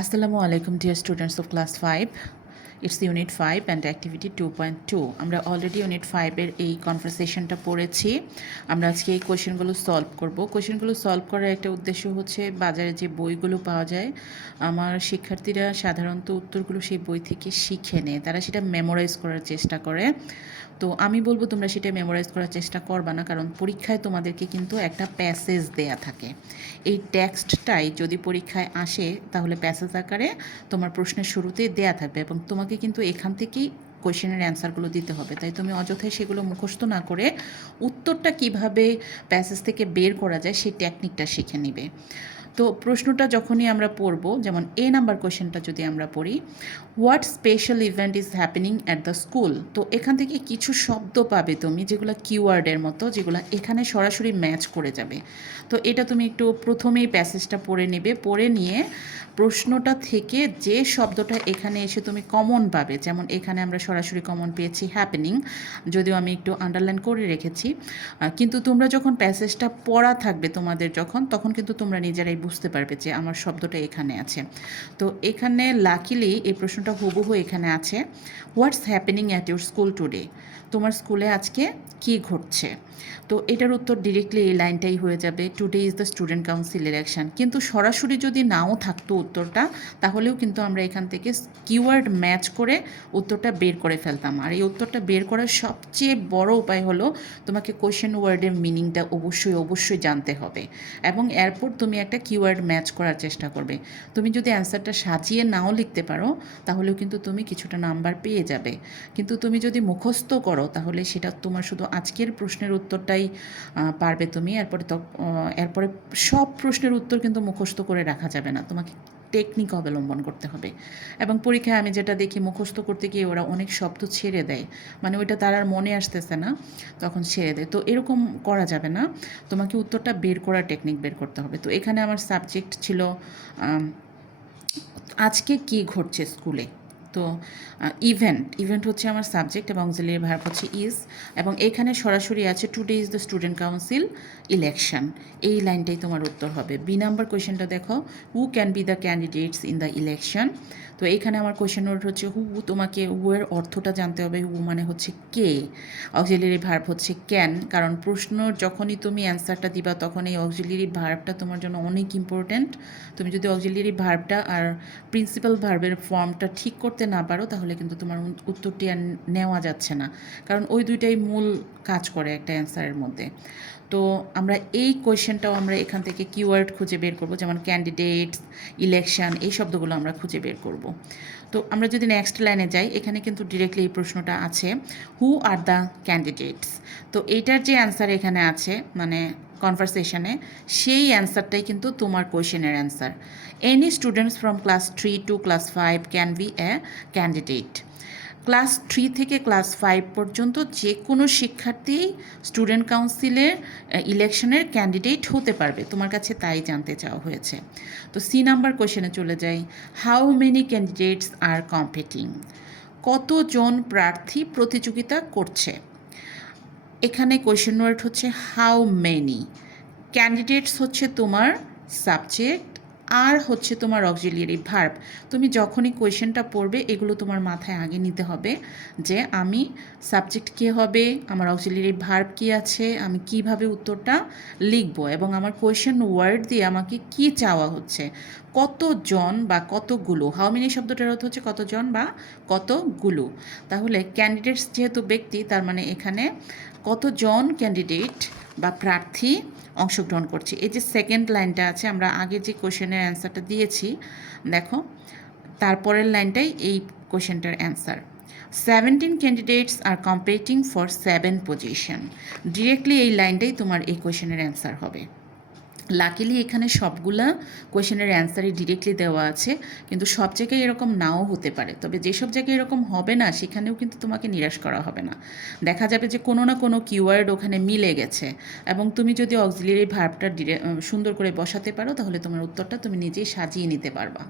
Assalamu alaikum, dear students of class 5. It's unit 5 and activity 2.2. আমরা already unit 5-এর এই কনভারসেশনটা পড়েছি। আমরা আজকে এই কোয়েশ্চেনগুলো সলভ করব। কোয়েশ্চেনগুলো সলভ করার একটা উদ্দেশ্য হচ্ছে বাজারে যে বইগুলো পাওয়া যায়, আমার শিক্ষার্থীরা সাধারণত উত্তরগুলো সেই বই থেকে শিখে নেয়, তারা সেটা মেমোরাইজ করার চেষ্টা করে। তো আমি বলবো তোমরা সেটা মেমোরাইজ করার চেষ্টা করবা না, কারণ পরীক্ষায় তোমাদেরকে কিন্তু একটা প্যাসেজ দেয়া থাকে। এই টেক্সটটাই যদি পরীক্ষায় আসে তাহলে প্যাসেজ আকারে তোমার প্রশ্নের শুরুতেই দেয়া থাকবে এবং তোমাকে কিন্তু এখান থেকেই কোয়েশ্চেনের অ্যান্সারগুলো দিতে হবে। তাই তুমি অযথাই সেগুলো মুখস্থ না করে উত্তরটা কিভাবে প্যাসেজ থেকে বের করা যায় সেই টেকনিকটা শিখে নিবে। তো প্রশ্নটা যখনই আমরা পড়ব, যেমন এ নাম্বার কোয়েশ্চেনটা যদি আমরা পড়ি, what special event is happening at the school. তো এখান থেকে কিছু শব্দ পাবে তুমি যেগুলো কিওয়ার্ডের মতো, যেগুলো এখানে সরাসরি ম্যাচ করে যাবে। তো এটা তুমি একটু প্রথমেই প্যাসেজটা পড়ে নেবে, পড়ে নিয়ে প্রশ্নটা থেকে যে শব্দটা এখানে এসে তুমি কমন পাবে, যেমন এখানে আমরা সরাসরি কমন পেয়েছি হ্যাপেনিং, যদিও আমি একটু আন্ডারলাইন করে রেখেছি, কিন্তু তোমরা যখন প্যাসেজটা পড়া থাকবে তোমাদের তখন কিন্তু তোমরা নিজেরাই বুঝতে পারবে যে আমার শব্দটা এখানে আছে। তো এখানে লাকিলি এই প্রশ্নটা হুবহু এখানে আছে, what's happening at your school today. তোমার স্কুলে আজকে কি ঘটছে। তো এটার উত্তর ডিরেক্টলি এই লাইনটাই হয়ে যাবে, today is the student council election. কিন্তু সরাসরি যদি নাও থাকতো উত্তরটা, তাহলেও কিন্তু আমরা এখান থেকে কিওয়ার্ড ম্যাচ করে উত্তরটা বের করে ফেলতাম। আর এই উত্তরটা বের করার সবচেয়ে বড় উপায় হলো তোমাকে কোয়েশ্চেন ওয়ার্ডের মিনিংটা অবশ্যই জানতে হবে এবং এরপর তুমি একটা কিওয়ার্ড ম্যাচ করার চেষ্টা করবে। তুমি যদি অ্যান্সারটা সাজিয়ে নাও লিখতে পারো তাহলেও কিন্তু তুমি কিছুটা নাম্বার পেয়ে যাবে, কিন্তু তুমি যদি মুখস্থ করো তাহলে সেটা তোমার শুধু আজকের প্রশ্নের উত্তরটাই পারবে তুমি। এরপরে সব প্রশ্নের উত্তর কিন্তু মুখস্থ করে রাখা যাবে না, তোমাকে টেকনিক অবলম্বন করতে হবে। এবং পরীক্ষায় আমি যেটা দেখি, মুখস্থ করতে গিয়ে ওরা অনেক শব্দ ছেড়ে দেয়, মানে ওইটা তার আর মনে আসতেছে না, তখন ছেড়ে দেয়। তো এরকম করা যাবে না, তোমাকে উত্তরটা বের করার টেকনিক বের করতে হবে। তো এখানে আমার সাবজেক্ট ছিল আজকে কি ঘটছে স্কুলে। তো ইভেন্ট হচ্ছে আমার সাবজেক্ট এবং অক্সিলারি ভার্ব হচ্ছে ইজ, এবং এখানে সরাসরি আছে today is the student council election. এই লাইনটাই তোমার উত্তর হবে। বি নাম্বার কোয়েশ্চেনটা দেখো, who can be the candidates in the election. তো এখানে আমার কোয়েশ্চেন ওয়ার্ড হচ্ছে হু। তোমাকে হু এর অর্থটা জানতে হবে, হু মানে হচ্ছে কে। অক্সিলারি ভার্ব হচ্ছে ক্যান, কারণ প্রশ্ন যখনই তুমি অ্যান্সারটা দিবা তখন এই অক্সিলারি ভার্বটা তোমার জন্য অনেক ইম্পর্ট্যান্ট। তুমি যদি অক্সিলারি ভার্বটা আর প্রিন্সিপাল ভার্বের ফর্মটা ঠিক করতে না পারো তাহলে কিন্তু তোমার উত্তরটি আর নেওয়া যাচ্ছে না, কারণ ওই দুইটাই মূল কাজ করে একটা অ্যান্সারের মধ্যে। তো আমরা এই কোয়েশ্চেনটাও আমরা এখান থেকে কিওয়ার্ড খুঁজে বের করব, যেমন ক্যান্ডিডেটস, ইলেকশন, এই শব্দগুলো আমরা খুঁজে বের করব। তো আমরা যদি নেক্সট লাইনে যাই, এখানে কিন্তু ডিরেক্টলি এই প্রশ্নটা আছে, হু আর দ্য ক্যান্ডিডেটস। তো এইটার যে অ্যান্সার এখানে আছে মানে কনভারসেশনে, সেই অ্যান্সারটাই কিন্তু তোমার কোয়েশ্চেনের answer. Any students from class 3 to class 5 can be a candidate. Class 3 থেকে ক্লাস 5 পর্যন্ত যে কোনো শিক্ষার্থী স্টুডেন্ট কাউন্সিলের ইলেকশনের ক্যান্ডিডেট হতে পারবে, তোমার কাছে তাই জানতে চাওয়া হয়েছে। তো সি নাম্বার কোয়েশ্চেনে চলে যাই, how many candidates are competing. কতজন প্রার্থী প্রতিযোগিতা করছে। এখানে কোয়েশ্চেন ওয়ার্ড হচ্ছে হাউ মেনি, ক্যান্ডিডেটস হচ্ছে তোমার সাবজেক্ট, আর হচ্ছে তোমার অক্সিলিয়ারি ভার্ব। তুমি যখনই কোয়েশ্চেনটা পড়বে এগুলো তোমার মাথায় আগে নিতে হবে যে আমি সাবজেক্ট কী হবে, আমার অক্সিলিয়ারি ভার্ব কী আছে, আমি কিভাবে উত্তরটা লিখবো, এবং আমার কোয়েশ্চেন ওয়ার্ড দিয়ে আমাকে কি চাওয়া হচ্ছে, কতজন বা কতগুলো। হাউ মেনি শব্দটার অর্থ হচ্ছে কতজন বা কতগুলো। তাহলে ক্যান্ডিডেটস যেহেতু ব্যক্তি, তার মানে এখানে কতজন ক্যান্ডিডেট বা প্রার্থী অংশগ্রহণ করছি। এই যে সেকেন্ড লাইনটা আছে, আমরা আগে যে কোশ্চেনের অ্যান্সারটা দিয়েছি দেখো, তারপরের লাইনটাই এই কোশ্চেনটার answer. 17 candidates are competing for 7 position. Directly এই লাইনটাই তোমার এই কোশ্চেনের অ্যান্সার হবে। লাকিলি এখানে সবগুলা কোয়েশ্চেনের অ্যান্সারই ডিরেক্টলি দেওয়া আছে, কিন্তু সব জায়গায় এরকম নাও হতে পারে। তবে যেসব জায়গায় এরকম হবে না সেখানেও কিন্তু তোমাকে নিরাশ করা হবে না। দেখা যাবে যে কোনো না কোনো কিওয়ার্ড ওখানে মিলে গেছে, এবং তুমি যদি অক্সিলিয়ারি ভার্বটা সুন্দর করে বসাতে পারো তাহলে তোমার উত্তরটা তুমি নিজেই সাজিয়ে নিতে পারবা।